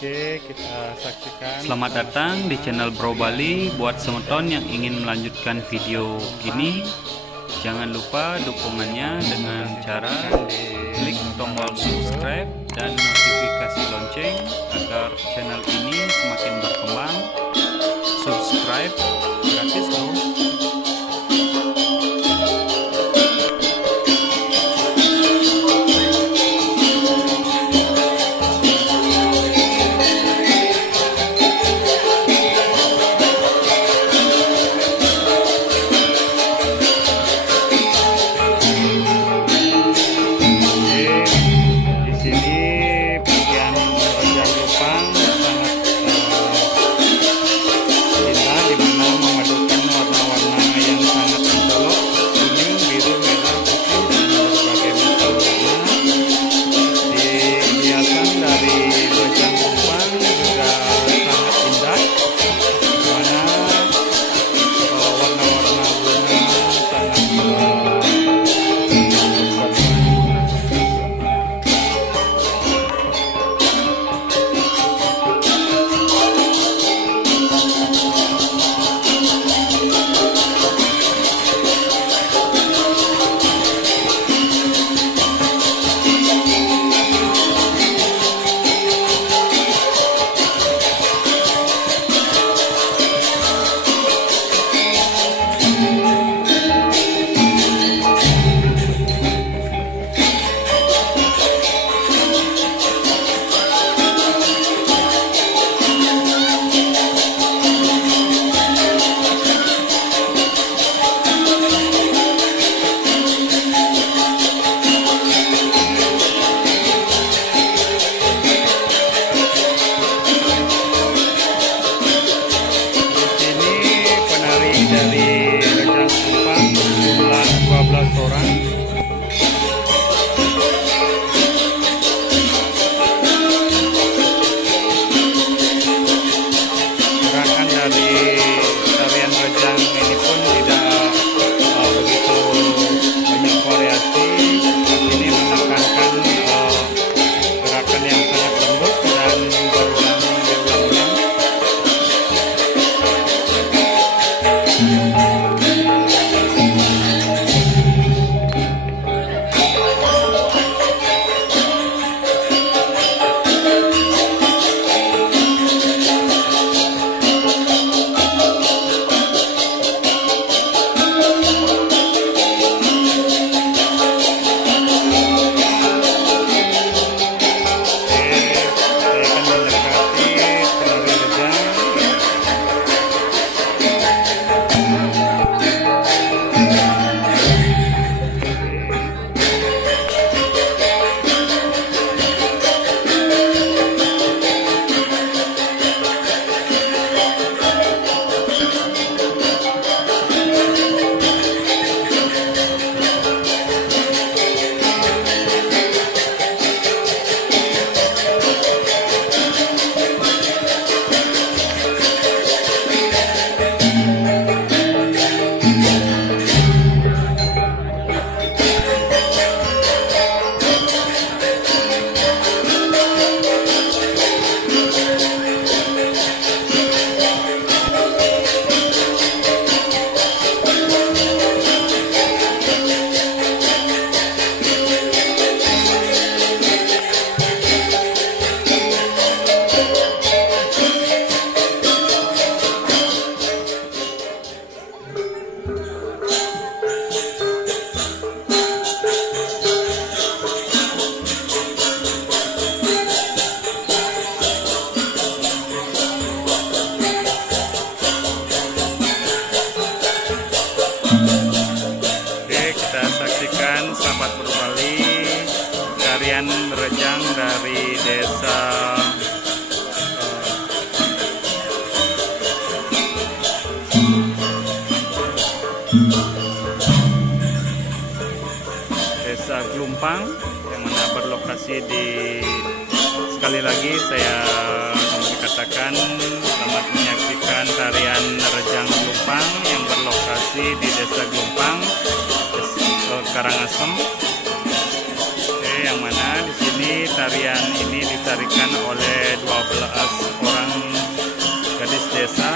Oke, kita saksikan. Selamat datang di channel Bro Bali. Buat semeton yang ingin melanjutkan video ini, jangan lupa dukungannya dengan cara klik tombol subscribe dan notifikasi lonceng agar channel ini semakin berkembang. Subscribe gratis loh. Selamat berbali tarian rejang dari desa Glumpang yang mana berlokasi sekali lagi saya katakan selamat menyaksikan tarian rejang Glumpang yang berlokasi di desa Glumpang, Karangasem, yang mana di sini tarian ini ditarikan oleh 12 orang gadis desa.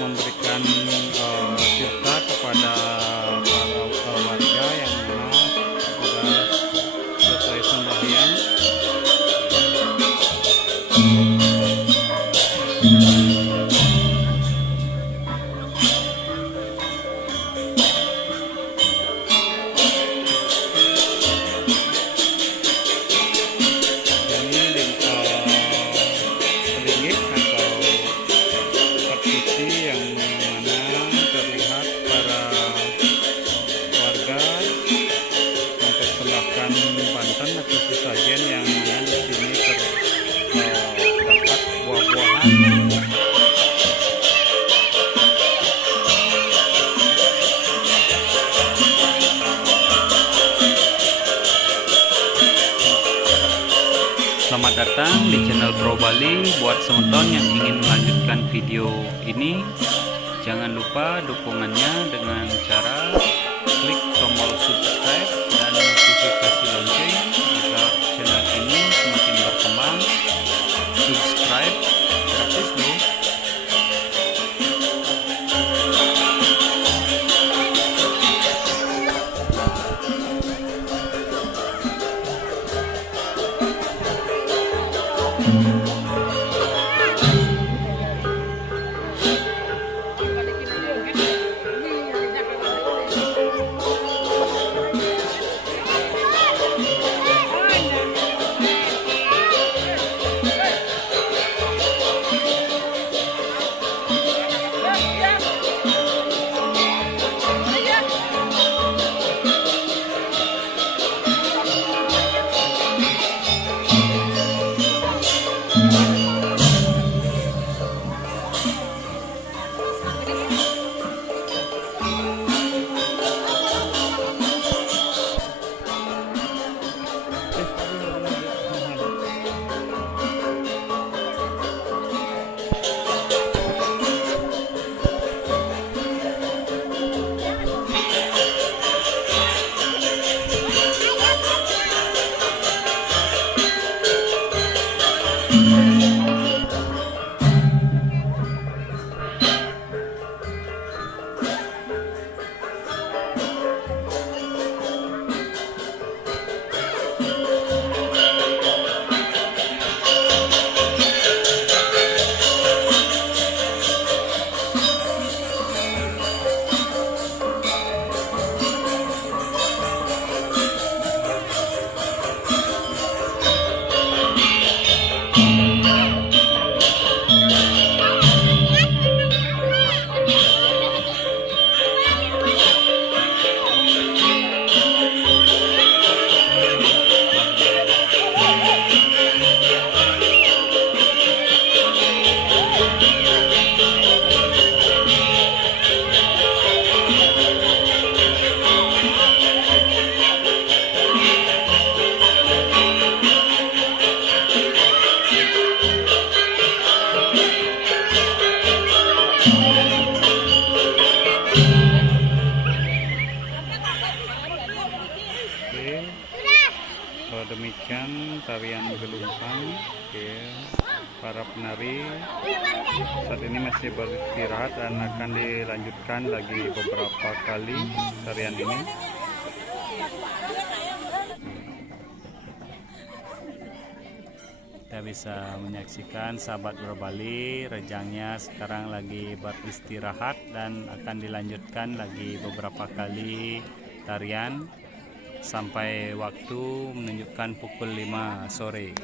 memberikan sirta kepada para warga yang memang sudah selesai sembahyang. Banten atau sesajen yang mana di sini terdapat buah-buahan. Selamat datang di channel Bro Bali. Buat semeton yang ingin melanjutkan video ini, jangan lupa dukungannya dengan cara klik tombol subscribe dan notifikasi lonceng agar channel ini semakin berkembang. Subscribe gratis loh. Demikian tarian gelumpang. Oke. para penari saat ini masih beristirahat dan akan dilanjutkan lagi beberapa kali tarian ini. Kita bisa menyaksikan sahabat Bro-Bali, rejangnya sekarang lagi beristirahat dan akan dilanjutkan lagi beberapa kali tarian sampai waktu menunjukkan pukul 5 sore.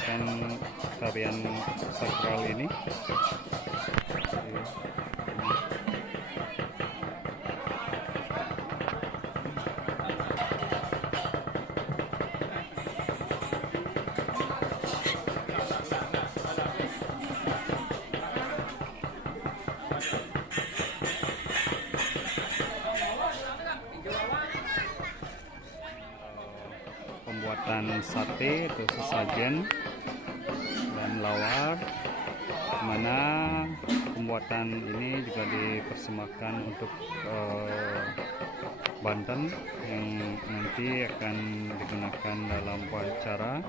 Dan tarian sakral ini pembuatan sate atau sesajen dan lawar, mana pembuatan ini juga dipersembahkan untuk Banten yang nanti akan digunakan dalam upacara